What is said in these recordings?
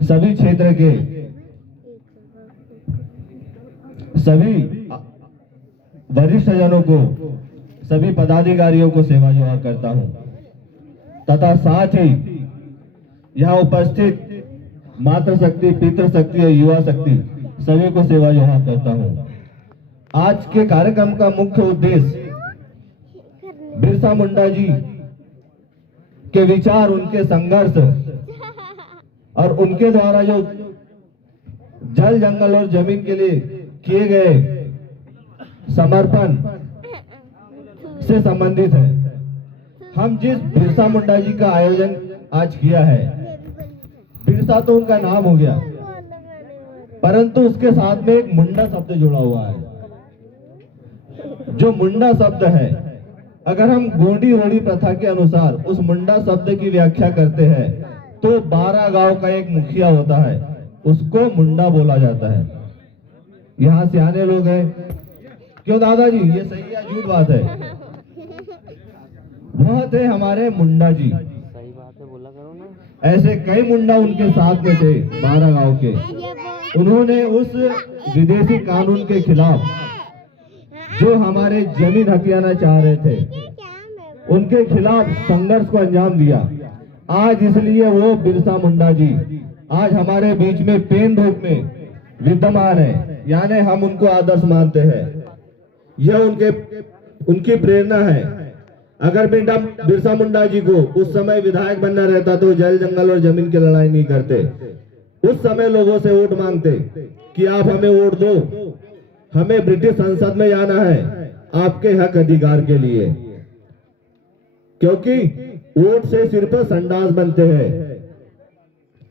सभी क्षेत्र के सभी वरिष्ठ जनों को, सभी पदाधिकारियों को सेवा जोहार करता हूं तथा साथ ही यहाँ उपस्थित मातृशक्ति, पितृशक्ति और युवा शक्ति सभी को सेवा जोहार करता हूं। आज के कार्यक्रम का मुख्य उद्देश्य बिरसा मुंडा जी के विचार, उनके संघर्ष और उनके द्वारा जो जल, जंगल और जमीन के लिए किए गए समर्पण से संबंधित है। हम जिस बिरसा मुंडा जी का आयोजन आज किया है, बिरसा तो उनका नाम हो गया, परंतु उसके साथ में एक मुंडा शब्द जुड़ा हुआ है। जो मुंडा शब्द है, अगर हम गोंडी रोड़ी प्रथा के अनुसार उस मुंडा शब्द की व्याख्या करते हैं तो 12 गांव का एक मुखिया होता है, उसको मुंडा बोला जाता है। यहाँ सियाने लोग हैं, क्यों दादाजी, ये सही या झूठ बात है? वह थे हमारे मुंडा जी। सही बात है, बोला करो ना। ऐसे कई मुंडा उनके साथ में थे 12 गांव के। उन्होंने उस विदेशी कानून के खिलाफ जो हमारे जमीन हथियाना चाह रहे थे, उनके खिलाफ संघर्ष को अंजाम दिया। आज इसलिए वो बिरसा मुंडा जी आज हमारे बीच में पेन रूप में विद्यमान है, यानी हम उनको आदर्श मानते हैं। यह उनकी प्रेरणा है। अगर बिरसा मुंडा जी को उस समय विधायक बनना रहता तो जल, जंगल और जमीन की लड़ाई नहीं करते। उस समय लोगों से वोट मांगते कि आप हमें वोट दो, हमें ब्रिटिश संसद में जाना है आपके हक अधिकार के लिए, क्योंकि वोट से सिर्फ संडास बनते हैं,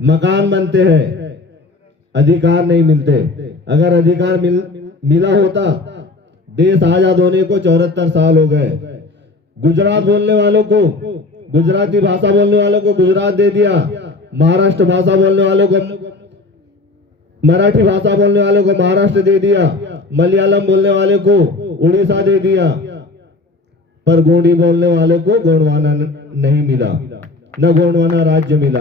मकान बनते हैं, अधिकार नहीं मिलते। अगर अधिकार मिला होता, देश आजाद होने को 74 साल हो गए। गुजरात बोलने वालों को, गुजराती भाषा बोलने वालों को गुजरात दे दिया, महाराष्ट्र भाषा बोलने वालों को, मराठी भाषा बोलने वालों को महाराष्ट्र दे दिया, मलयालम बोलने वाले को उड़ीसा दे दिया, पर गोंडी बोलने वाले को गोंडवाना नहीं मिला, न गोंडवाना राज्य मिला।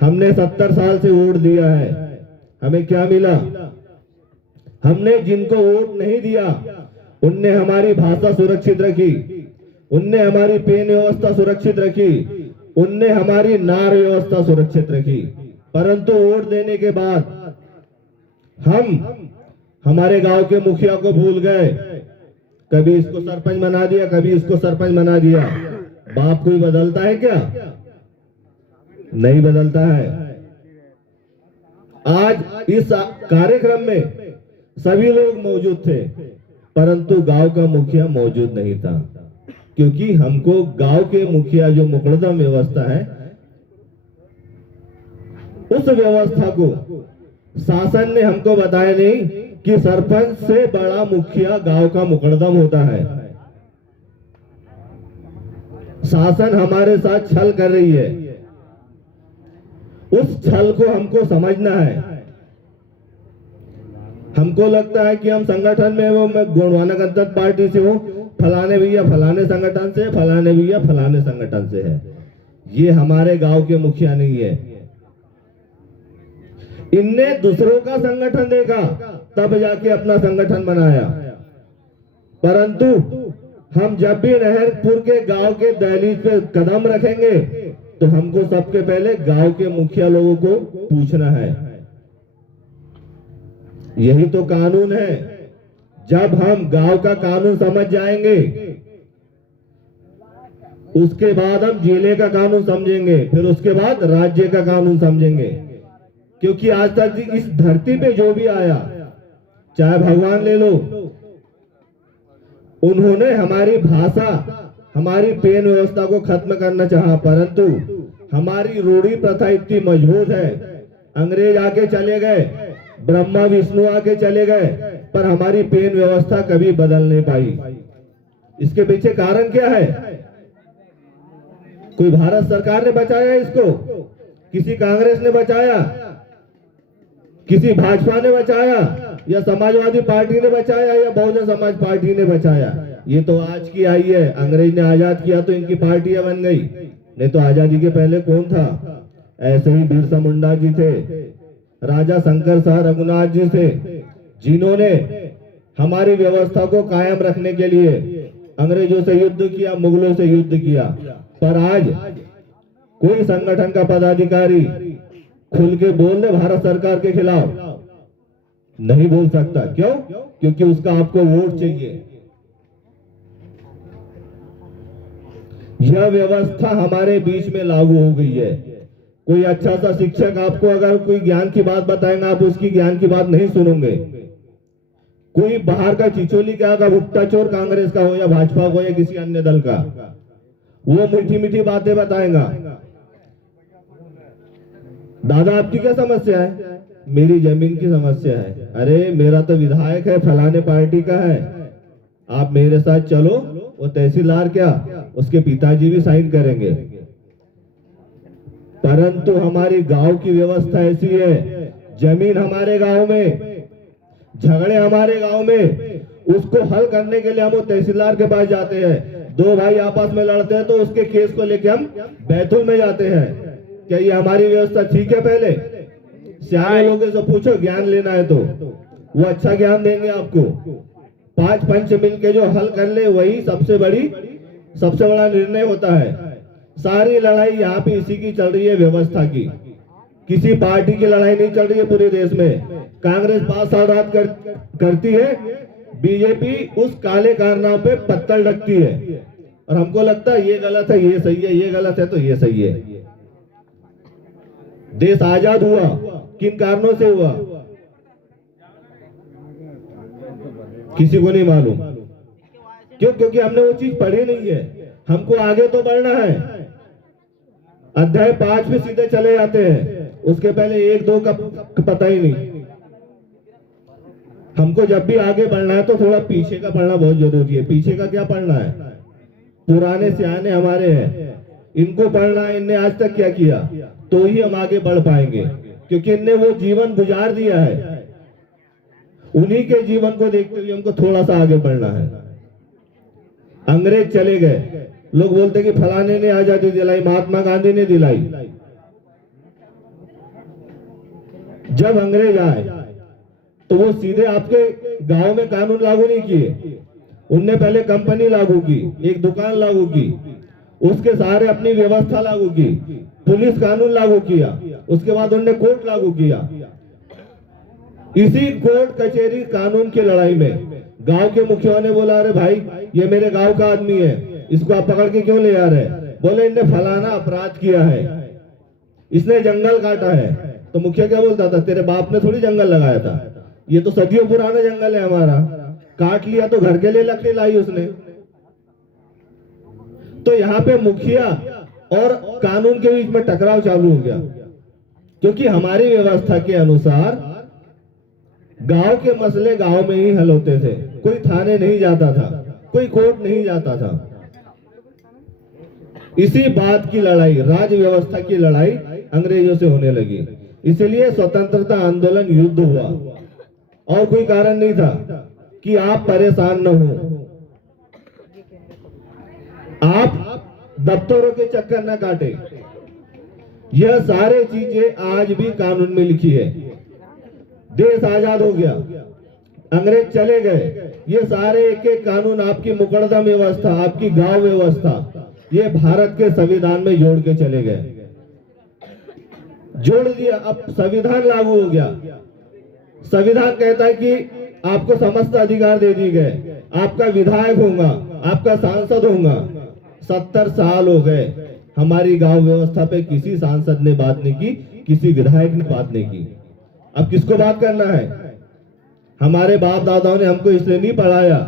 हमने 70 साल से वोट दिया है, हमें क्या मिला? हमने जिनको वोट नहीं दिया उनने हमारी भाषा सुरक्षित रखी, उनने हमारी पेन व्यवस्था सुरक्षित रखी, उनने हमारी नार व्यवस्था सुरक्षित रखी। परंतु वोट देने के बाद हम हमारे गांव के मुखिया को भूल गए। कभी इसको सरपंच बना दिया, कभी इसको सरपंच बना दिया। बाप कोई बदलता है क्या? नहीं बदलता है। आज इस कार्यक्रम में सभी लोग मौजूद थे, परंतु गांव का मुखिया मौजूद नहीं था, क्योंकि हमको गांव के मुखिया जो मुकदम व्यवस्था है, उस व्यवस्था को शासन ने हमको बताया नहीं कि सरपंच से बड़ा मुखिया गांव का मुकदम होता है। शासन हमारे साथ छल कर रही है, उस छल को हमको समझना है। हमको लगता है कि हम संगठन में वो, मैं गोंडवाना गणतंत्र पार्टी से हूँ, फलाने भैया फलाने संगठन से, फलाने भैया फलाने संगठन से है। ये हमारे गांव के मुखिया नहीं है। इनने दूसरों का संगठन देखा, तब जाके अपना संगठन बनाया। परंतु हम जब भी नहरपुर के गांव के दहलीज पे कदम रखेंगे तो हमको सबके पहले गांव के मुखिया लोगों को पूछना है। यही तो कानून है। जब हम गांव का कानून समझ जाएंगे, उसके बाद हम जिले का कानून समझेंगे, फिर उसके बाद राज्य का कानून समझेंगे। क्योंकि आज तक इस धरती पे जो भी आया, चाहे भगवान ले लो, उन्होंने हमारी भाषा, हमारी पेन व्यवस्था को खत्म करना चाहा, परंतु हमारी रूढ़ी प्रथा इतनी मजबूत है। अंग्रेज आके चले गए, ब्रह्मा विष्णु आके चले गए, पर हमारी पेन व्यवस्था कभी बदल नहीं पाई। इसके पीछे कारण क्या है? कोई भारत सरकार ने बचाया इसको? किसी कांग्रेस ने बचाया? किसी भाजपा ने बचाया? या समाजवादी पार्टी ने बचाया? या बहुजन समाज पार्टी ने बचाया? ये तो आज की आई है। अंग्रेज ने आजाद किया तो इनकी पार्टियां बन गई, नहीं तो आजादी के पहले कौन था? ऐसे ही बिरसा मुंडा जी थे, राजा शंकर शाह रघुनाथ जी थे, जिन्होंने हमारी व्यवस्था को कायम रखने के लिए अंग्रेजों से युद्ध किया, मुगलों से युद्ध किया। पर आज कोई संगठन का पदाधिकारी खुल के बोल दे भारत सरकार के खिलाफ, नहीं बोल सकता। क्यों? क्योंकि उसका आपको वोट चाहिए। यह व्यवस्था हमारे बीच में लागू हो गई है। कोई अच्छा सा शिक्षक आपको अगर कोई ज्ञान की बात बताएगा, आप उसकी ज्ञान की बात नहीं सुनोगे। कोई बाहर का चिचोली क्या का भुट्टा चोर, कांग्रेस का हो या भाजपा हो या किसी अन्य दल का, वो मीठी मीठी बातें बताएगा। दादा आपकी क्या समस्या है? मेरी जमीन की समस्या है। अरे मेरा तो विधायक है, फलाने पार्टी का है, आप मेरे साथ चलो। वो तहसीलदार क्या, उसके पिताजी भी साइन करेंगे। परंतु हमारी गांव की व्यवस्था ऐसी है, जमीन हमारे गांव में, झगड़े हमारे गांव में, उसको हल करने के लिए हम वो तहसीलदार के पास जाते हैं। दो भाई आपस में लड़ते हैं तो उसके केस को लेके हम बैतूल में जाते हैं। क्या ये हमारी व्यवस्था ठीक है? पहले सियाने लोगों से पूछो, ज्ञान लेना है तो वो अच्छा ज्ञान देंगे आपको। 5 पंच मिलके जो हल कर ले वही सबसे बड़ा निर्णय होता है। सारी लड़ाई यहाँ पे इसी की चल रही है, व्यवस्था की। किसी पार्टी की लड़ाई नहीं चल रही है पूरे देश में। कांग्रेस 5 साल रात करती है, बीजेपी उस काले कारनामे पे पत्थर रखती है और हमको लगता है ये गलत है ये सही है, ये गलत है तो ये सही है। देश आजाद हुआ किन कारणों से हुआ किसी को नहीं मालूम। क्यों? क्योंकि हमने वो चीज पढ़ी नहीं है। हमको आगे तो बढ़ना है। अध्याय 5 में सीधे चले जाते हैं, उसके पहले 1-2 का पता ही नहीं। हमको जब भी आगे बढ़ना है तो थोड़ा पीछे का पढ़ना बहुत जरूरी है। पीछे का क्या पढ़ना है? पुराने सियाने हमारे हैं, इनको पढ़ना है, इनने आज तक क्या किया, तो ही हम आगे बढ़ पाएंगे। क्योंकि इनने वो जीवन गुजार दिया है, उन्हीं के जीवन को देखते हुए हमको थोड़ा सा आगे बढ़ना है। अंग्रेज चले गए, लोग बोलते कि फलाने ने आजादी दिलाई, महात्मा गांधी ने दिलाई। जब अंग्रेज आए तो वो सीधे आपके गांव में कानून लागू नहीं किए। उनने पहले कंपनी लागू की, एक दुकान लागू की, उसके सारे अपनी व्यवस्था लागू की, पुलिस कानून लागू किया, उसके बाद उन्होंने कोर्ट लागू किया। इसी कोर्ट कचहरी कानून की लड़ाई में गांव के मुखिया ने बोला, अरे भाई ये मेरे गांव का आदमी है, इसको आप पकड़ के क्यों ले आ रहे हैं? बोले इनने फलाना अपराध किया है, इसने जंगल काटा है। तो मुखिया क्या बोलता था, तेरे बाप ने थोड़ी जंगल लगाया था, ये तो सदियों पुराना जंगल है हमारा, काट लिया तो घर के लिए लकड़ी लाई उसने। तो यहाँ पे मुखिया और कानून के बीच में टकराव चालू हो गया। क्योंकि हमारी व्यवस्था के अनुसार गांव के मसले गांव में ही हल होते थे, कोई थाने नहीं जाता था, कोई कोर्ट नहीं जाता था। इसी बात की लड़ाई, राज व्यवस्था की लड़ाई अंग्रेजों से होने लगी। इसलिए स्वतंत्रता आंदोलन युद्ध हुआ और कोई कारण नहीं था कि आप परेशान न हो, आप दफ्तरों के चक्कर न काटे। यह सारे चीजें आज भी कानून में लिखी है। देश आजाद हो गया, अंग्रेज चले गए, ये सारे एक एक कानून, आपकी मुकदमा व्यवस्था, आपकी गांव व्यवस्था, ये भारत के संविधान में जोड़ के चले गए, जोड़ दिया। अब संविधान लागू हो गया। संविधान कहता है कि आपको समस्त अधिकार दे दिए गए, आपका विधायक होगा, आपका सांसद होगा। 70 साल हो गए, हमारी गांव व्यवस्था पे किसी सांसद ने बात नहीं की, किसी विधायक ने बात नहीं की। अब किसको बात करना है? हमारे बाप दादाओं ने हमको इसलिए नहीं पढ़ाया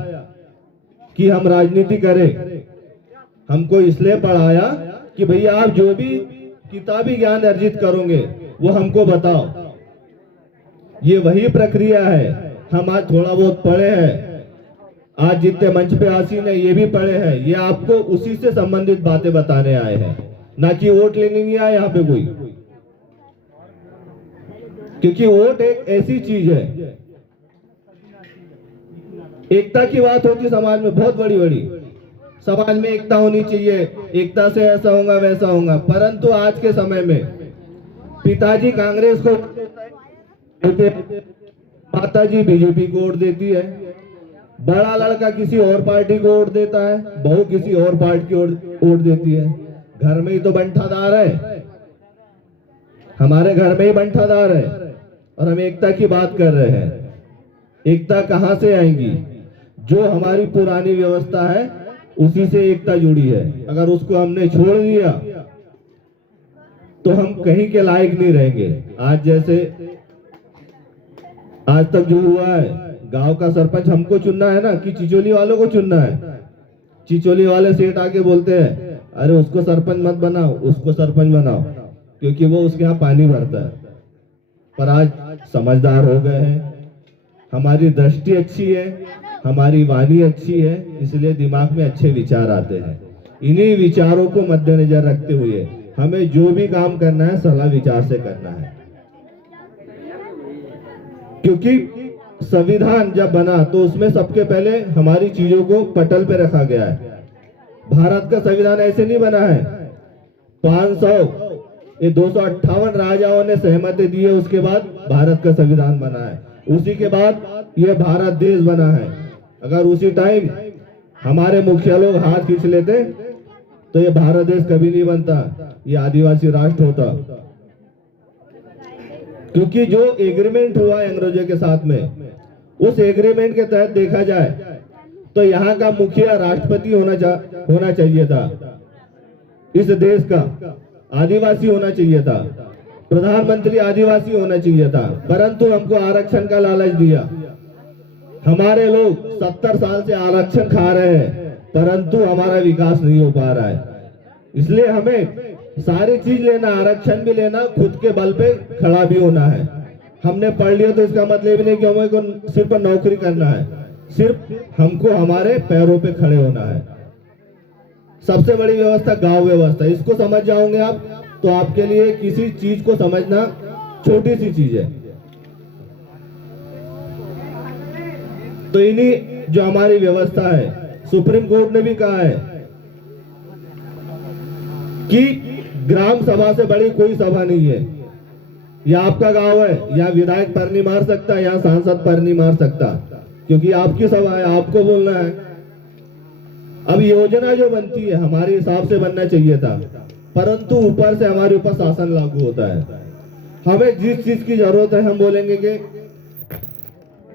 कि हम राजनीति करें, हमको इसलिए पढ़ाया कि भैया आप जो भी किताबी ज्ञान अर्जित करोगे वो हमको बताओ। ये वही प्रक्रिया है। हम आज थोड़ा बहुत पढ़े हैं, आज जितने मंच पे आसीन है ये भी पढ़े हैं, ये आपको उसी से संबंधित बातें बताने आए हैं, ना कि वोट लेने नहीं आए यहाँ पे कोई। क्योंकि वोट एक ऐसी चीज है, एकता की बात होती समाज में, बहुत बड़ी बड़ी समाज में एकता होनी चाहिए, एकता से ऐसा होगा वैसा होगा। परंतु आज के समय में पिताजी कांग्रेस को, माताजी बीजेपी को वोट देती है, बड़ा लड़का किसी और पार्टी को वोट देता है, बहू किसी और पार्टी को वोट देती है। घर में ही तो बंटाधार है, हमारे घर में ही बंटाधार है, और हम एकता की बात कर रहे हैं। एकता कहां से आएगी? जो हमारी पुरानी व्यवस्था है उसी से एकता जुड़ी है। अगर उसको हमने छोड़ दिया तो हम कहीं के लायक नहीं रहेंगे। आज जैसे आज तक जो हुआ है, गांव का सरपंच हमको चुनना है ना कि चिचोली वालों को चुनना है? चिचोली वाले सेठ आके बोलते हैं अरे उसको सरपंच मत बनाओ, उसको सरपंच बनाओ, क्योंकि वो उसके यहाँ पानी भरता है। पर आज समझदार हो गए हैं, हमारी दृष्टि अच्छी है, हमारी वाणी अच्छी है, इसलिए दिमाग में अच्छे विचार आते हैं। इन्हीं विचारों को मद्देनजर रखते हुए हमें जो भी काम करना है सलाह विचार से करना है, क्योंकि संविधान जब बना तो उसमें सबके पहले हमारी चीजों को पटल पे रखा गया है। भारत का संविधान ऐसे नहीं बना है 258 राजाओं ने सहमति दी है, उसके बाद भारत का संविधान बना है, उसी के बाद यह भारत देश बना है। अगर उसी टाइम हमारे मुखिया लोग हाथ खींच लेते तो ये भारत देश कभी नहीं बनता, ये आदिवासी राष्ट्र होता। क्योंकि जो एग्रीमेंट हुआ अंग्रेजों के साथ में, उस एग्रीमेंट के तहत देखा जाए तो यहाँ का मुखिया राष्ट्रपति होना चाहिए था, इस देश का आदिवासी होना चाहिए था, प्रधानमंत्री आदिवासी होना चाहिए था, परंतु हमको आरक्षण का लालच दिया। हमारे लोग 70 साल से आरक्षण खा रहे हैं, परंतु हमारा विकास नहीं हो पा रहा है। इसलिए हमें सारी चीज लेना, आरक्षण भी लेना, खुद के बल पे खड़ा भी होना है। हमने पढ़ लिया तो इसका मतलब नहीं कि हमको सिर्फ नौकरी करना है, सिर्फ हमको हमारे पैरों पे खड़े होना है। सबसे बड़ी व्यवस्था गांव व्यवस्था, इसको समझ जाओगे आप तो आपके लिए किसी चीज को समझना छोटी सी चीज है। तो इन्हीं जो हमारी व्यवस्था है, सुप्रीम कोर्ट ने भी कहा है कि ग्राम सभा से बड़ी कोई सभा नहीं है। यह आपका गांव है, यहाँ विधायक पर नहीं मार सकता, यहाँ सांसद पर नहीं मार सकता, क्योंकि आपकी सभा है, आपको बोलना है। अब योजना जो बनती है हमारे हिसाब से बनना चाहिए था, परंतु ऊपर से हमारे ऊपर शासन लागू होता है। हमें जिस चीज की जरूरत है हम बोलेंगे कि